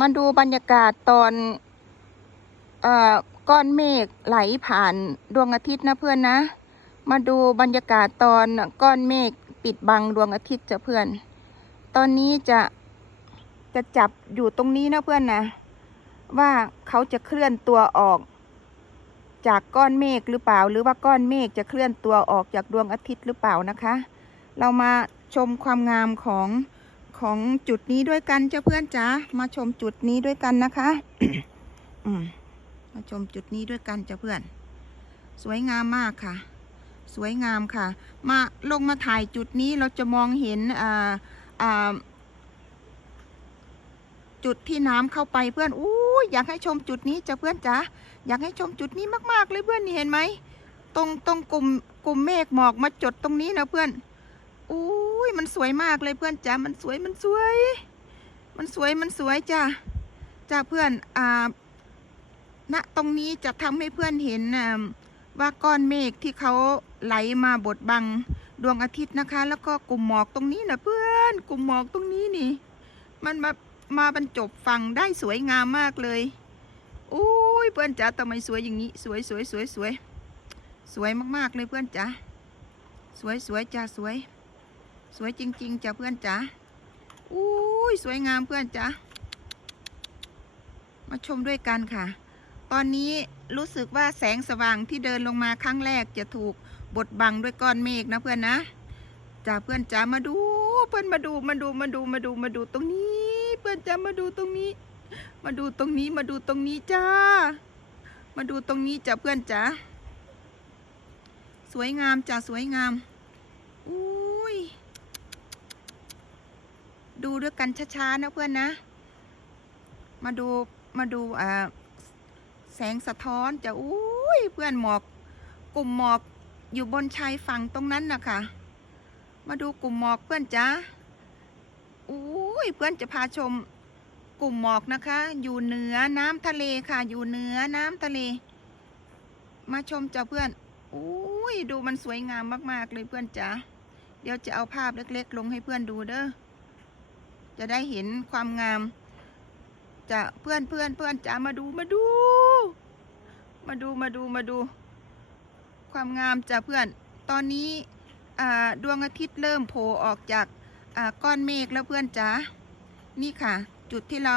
มาดูบรรยากาศตอนเอ่อก้อนเมฆไหลผ่านดวงอาทิตย์นะเพื่อนนะ มาดูบรรยากาศตอนก้อนเมฆปิดบังดวงอาทิตย์จะเพื่อน ตอนนี้จะจะจับอยู่ตรงนี้นะเพื่อนนะ ว่าเขาจะเคลื่อนตัวออก จากก้อนเมฆหรือเปล่า หรือว่าก้อนเมฆจะเคลื่อนตัวออกจากดวงอาทิตย์หรือเปล่านะคะ เรามาชมความงามของ ของจุดนี้ด้วยกันเจ้าเพื่อนจ๋ามาชมจุดนี้ด้วยกันนะคะอืมมาชมจุดนี้ด้วยกันเจ้าเพื่อน สวยงามมากค่ะ สวยงามค่ะ มาลงมาถ่ายจุดนี้เราจะมองเห็นอ่าอ่าจุดที่น้ำเข้าไปเพื่อนอู้ยอยากให้ชมจุดนี้จ้ะเพื่อนจ๋าอยากให้ชมจุดนี้มากๆเลยเพื่อนนี่เห็นไหมตรงตรงกลุ่มกลุ่มเมฆหมอกมาจดตรงนี้นะเพื่อนอู้้ยมันสวยมากเลยเพื่อนจ๋ามันสวยมันสวย มันสวยมันสวยจ้ะจ้าเพื่อนอ่าณตรงนี้จะทำให้เพื่อนเห็นว่าก้อนเมฆที่เขาไหลมาบดบังดวงอาทิตย์นะคะ แล้วก็กลุ่มหมอกตรงนี้นะเพื่อน กลุ่มหมอกตรงนี้นี่ มันมามาบรรจบฝั่งได้สวยงามมากเลยอุ้ยเพื่อนจ๋าทำไมสวยอย่างนี้สวยสวยสวยสวยสวยมากๆเลยเพื่อนจ๋าสวยสวยจ้าสวย สวยจริง ๆจ้าเพื่อนจ๋าอุ้ยสวยงามเพื่อนจ๋ามาชมด้วยกันค่ะ ตอนนี้รู้สึกว่าแสงสว่างที่เดินลงมาครั้งแรกจะถูกบดบังด้วยก้อนเมฆนะเพื่อนนะจ้าเพื่อนจ๋ามาดู เพื่อนมาดูมาดูมาดูมาดูมาดูตรงนี้ เพื่อนจ๋ามาดูตรงนี้ มาดูตรงนี้มาดูตรงนี้จ้า มาดูตรงนี้จ้าเพื่อนจ๋าสวยงามจ้าสวยงามอุ้ย ดูด้วยกันช้าๆนะเพื่อนนะ มาดูมาดูอ่าแสงสะท้อนจะอุ้ยเพื่อนหมอกกลุ่มหมอกอยู่บนชายฝั่งตรงนั้นนะคะมาดูกลุ่มหมอกเพื่อนจ้าอุ้ยเพื่อนจะพาชมกลุ่มหมอกนะคะ อยู่เหนือน้ำทะเลค่ะ อยู่เหนือน้ำทะเล มาชมจ้ะเพื่อนอุ้ยดูมันสวยงามมากๆเลยเพื่อนจ๋าเดี๋ยวจะเอาภาพเล็ก ๆ ลงให้เพื่อนดูเด้อ จะได้เห็นความงาม จะเพื่อนเพื่อนเพื่อนจ๋ามาดูมาดู มาดูมาดูมาดู ความงามจ้ะเพื่อน ตอนนี้ดวงอาทิตย์เริ่มโผล่ออกจากก้อนเมฆแล้วเพื่อนจ๋านี่ค่ะ จุดที่เรา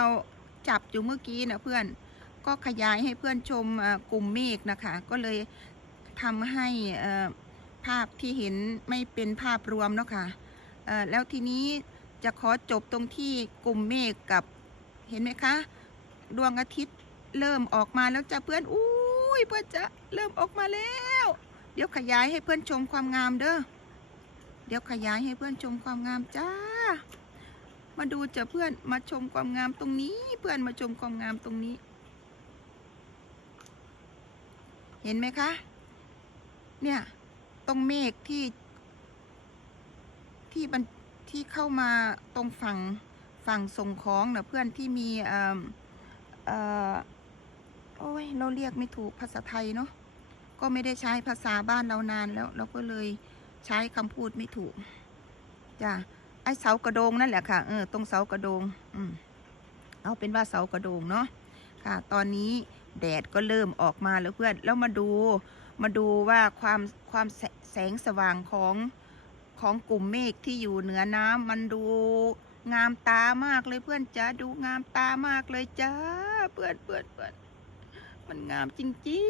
จับอยู่เมื่อกี้นะเพื่อนก็ขยายให้เพื่อนชมกลุ่มเมฆนะคะ ก็เลยทำให้ภาพที่เห็นไม่เป็นภาพรวมเนาะค่ะเอ่อแล้วทีนี้ จะขอจบตรงที่กลุ่มเมฆกับเห็นไหมคะ ดวงอาทิตย์เริ่มออกมาแล้วจ้ะเพื่อนอุ้ยเพื่อนจะเริ่มออกมาแล้ว เดี๋ยวขยายให้เพื่อนชมความงามเด้อเดี๋ยวขยายให้เพื่อนชมความงามจ้า มาดูจ้ะเพื่อนมาชมความงามตรงนี้ เพื่อนมาชมความงามตรงนี้ เห็นไหมคะ เนี่ยตรงเมฆที่ที่บัน ที่เข้ามาตรงฝั่งฝั่งส่งของนะเพื่อนที่มีเอ่อเอ่อโอ้ยเราเรียกไม่ถูกภาษาไทยเนาะก็ไม่ได้ใช้ภาษาบ้านเรานานแล้ว เราก็เลยใช้คำพูดไม่ถูกจ้ะไอเสากระโดงนั่นแหละค่ะเออตรงเสากระโดงอืมเอาเป็นว่าเสากระโดงเนาะค่ะ ตอนนี้แดดก็เริ่มออกมาแล้วเพื่อนแล้วมาดูมาดูว่าความความแสแสงสว่างของ ของกลุ่มเมฆที่อยู่เหนือน้ำมันดูงามตามากเลยเพื่อนจ้าดูงามตามากเลยจ้าเพื่อนเพื่อนเพื่อนมันงามจริ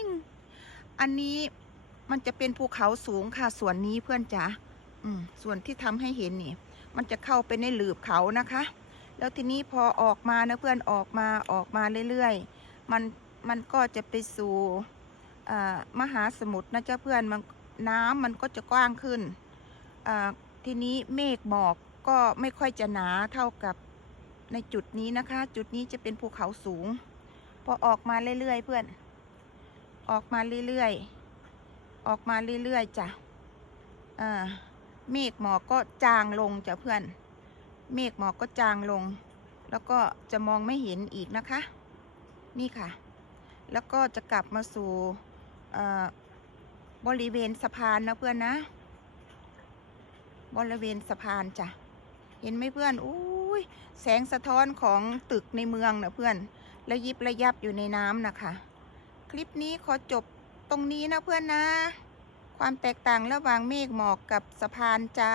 งๆ อันนี้มันจะเป็นภูเขาสูงค่ะส่วนนี้เพื่อนจ๋าอืมส่วนที่ทำให้เห็นนี่ มันจะเข้าไปในหลืบเขานะคะ แล้วทีนี้พอออกมานะเพื่อนออกมาออกมาเรื่อยๆ มันมันก็จะไปสู่มหาสมุทรนะเจ้าเพื่อนมันน้ำมันก็จะกว้างขึ้น ทีนี้เมฆหมอกก็ไม่ค่อยจะหนาเท่ากับในจุดนี้นะคะ จุดนี้จะเป็นภูเขาสูง พอออกมาเรื่อยๆเพื่อน ออกมาเรื่อยๆ ออกมาเรื่อยๆจ้ะเมฆหมอกก็จางลงจ้ะเพื่อน เมฆหมอกก็จางลง แล้วก็จะมองไม่เห็นอีกนะคะ นี่ค่ะ แล้วก็จะกลับมาสู่บริเวณสะพานนะเพื่อนนะ บริเวณสะพานจ้ะ เห็นไหมเพื่อนอุ้ยแสงสะท้อนของตึกในเมืองนะเพื่อนระยิบระยับอยู่ในน้ำนะคะ คลิปนี้ขอจบตรงนี้นะเพื่อนนะ ความแตกต่างระหว่างเมฆหมอกกับสะพานจ้า